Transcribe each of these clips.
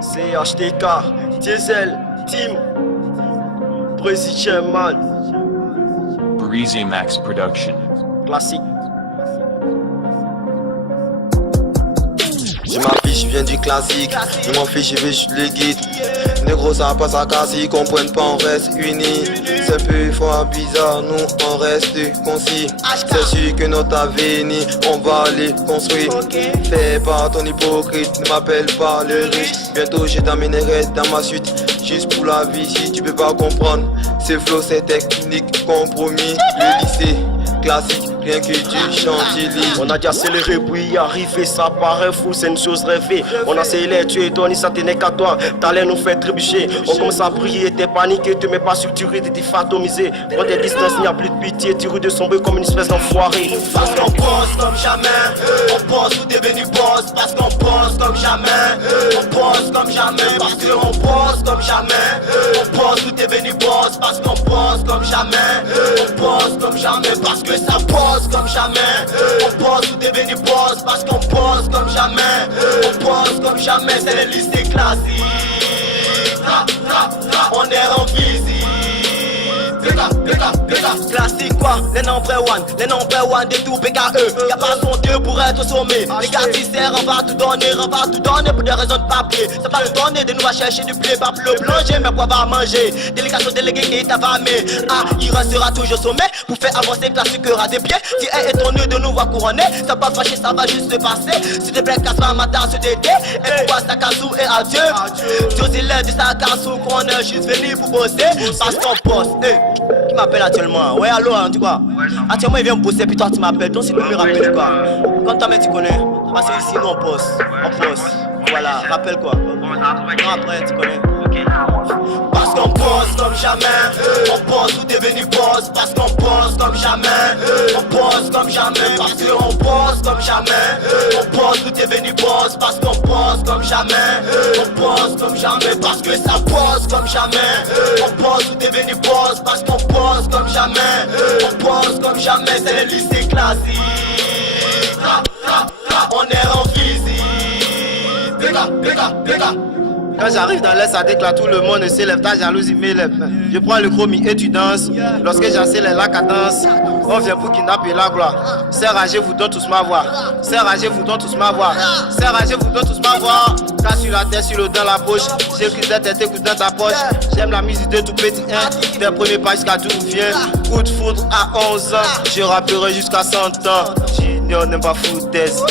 CHTK, Diesel, Team, Brésilien Man, Breezy Max Production. classique. Je m'affiche, je viens du classique. Je m'en fiche, je vais juste le guide. Négro, ça passe à casse, ils comprennent pas, on reste unis. C'est peu fois bizarre, nous on reste concis. C'est sûr que notre avenir, on va les construire. Fais pas ton hypocrite, ne m'appelle pas le riche. Bientôt je t'amènerai dans ma suite, juste pour la vie. Si tu peux pas comprendre, c'est flow, c'est technique, compromis. Le lycée classique, rien que du chantilly. On a déjà accéléré pour y arriver, ça paraît fou, c'est une chose rêvée. On a accéléré, tu es étonné, ça tenait qu'à toi. T'allais nous faire trébucher. On commence à briller, t'es paniqué, te mets pas structuré, t'es fatomisé. Prends des distances, il n'y a plus de pitié, tu de sombrer comme une espèce d'enfoiré. Parce qu'on pense comme jamais, on pense où t'es venu boss. Parce qu'on pense comme jamais, on pense comme jamais. Parce qu'on pense comme jamais, on pense où t'es venu boss. Parce qu'on pense comme jamais, on pense comme jamais. Parce que ça pense comme jamais, on pense où t'es venu boss. Parce qu'on pense comme jamais, on pense comme jamais. C'est les lycées classiques, on est en visite. Classique quoi, les number one de tout PKE. Y'a pas son Dieu pour être au sommet. Les gars disèrent, on va tout donner pour des raisons de papier. Ça va nous donner de nous va chercher du blé, pas le plonger, mais quoi va manger. Délégation déléguée qui est affamée. Ah, il restera toujours sommet pour faire avancer classique à des pieds. Si elle est étonnée de nous voir couronner, ça va fâcher, ça va juste se passer. Si des blagues cassent pas matin ce d'été, et pourquoi ça casse et adieu. Josie l'air dit ça casse qu'on est juste venu pour bosser. Parce qu'on bosse, qui m'appelle actuellement? Ouais, allô, hein, tu vois. Actuellement, il vient me bosser, puis toi, tu m'appelles. Donc, si tu me rappelles, quoi. Quand ta mère, tu connais. Parce que ici, nous, on bosse. Voilà, rappelle, quoi. Non, après, tu connais. Parce qu'on pense comme jamais, on pense où t'es venu boss. Parce qu'on pense comme jamais, on pense comme jamais. Parce qu'on pense comme jamais, on pense où t'es venu boss. Parce qu'on pense comme jamais, on pense comme jamais. Parce que ça pense comme jamais, on pense où t'es venu boss. Parce qu'on pense comme jamais, on pense comme jamais. C'est les lycées classiques, on est en visite. Quand j'arrive dans l'air, ça déclare, tout le monde s'élève, ta jalousie m'élève. Je prends le chromie et tu danses. Lorsque j'accélère la cadence, on vient pour kidnapper la gloire. C'est ragé, vous donne tous ma voix. C'est ragé, vous donne tous ma voix. C'est ragé, vous donne tous ma voix. T'as sur la tête, sur le dans la bouche. J'ai écrit dans ta tête, écoute dans ta poche. J'aime la musique de tout petit, hein. Des premiers pas jusqu'à d'où vient. Coup de foudre à 11 ans. Je rapperai jusqu'à 100 ans. Junior n'aime pas foutaise.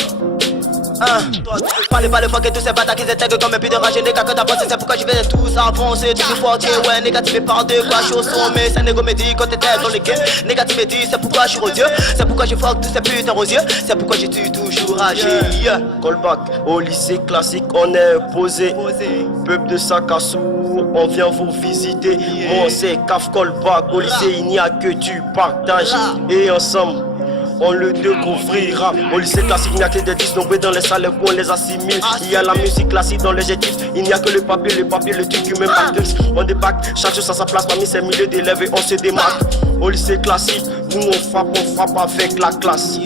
Pas les fois que tous ces bâtards qui étaient comme un pied de rage. Négat que t'as pensé, c'est pourquoi je vais tous avancer. Tu peux voir que ouais, négatif et par deux quoi, je suis au sommet. C'est négo me dit quand t'étais dans le game. Négatif me dit, c'est pourquoi je suis rodieux. C'est pourquoi je fuck tous ces putains aux yeux. C'est pourquoi je tue toujours âgé. Callback, au lycée classique, on est posé. Peuple de Sakassou, on vient vous visiter. Moi c'est CAF Callback, au lycée il n'y a que du partage. Et ensemble on le découvrira. Au lycée classique, il n'y a que des disques nombreux dans les salles où on les assimile. Il y a la musique classique dans les adjectifs. Il n'y a que le papier, le truc même pas de. On débarque, chaque chose à sa place parmi ces milliers d'élèves et on se démarque. Au lycée classique, nous on frappe avec la classe.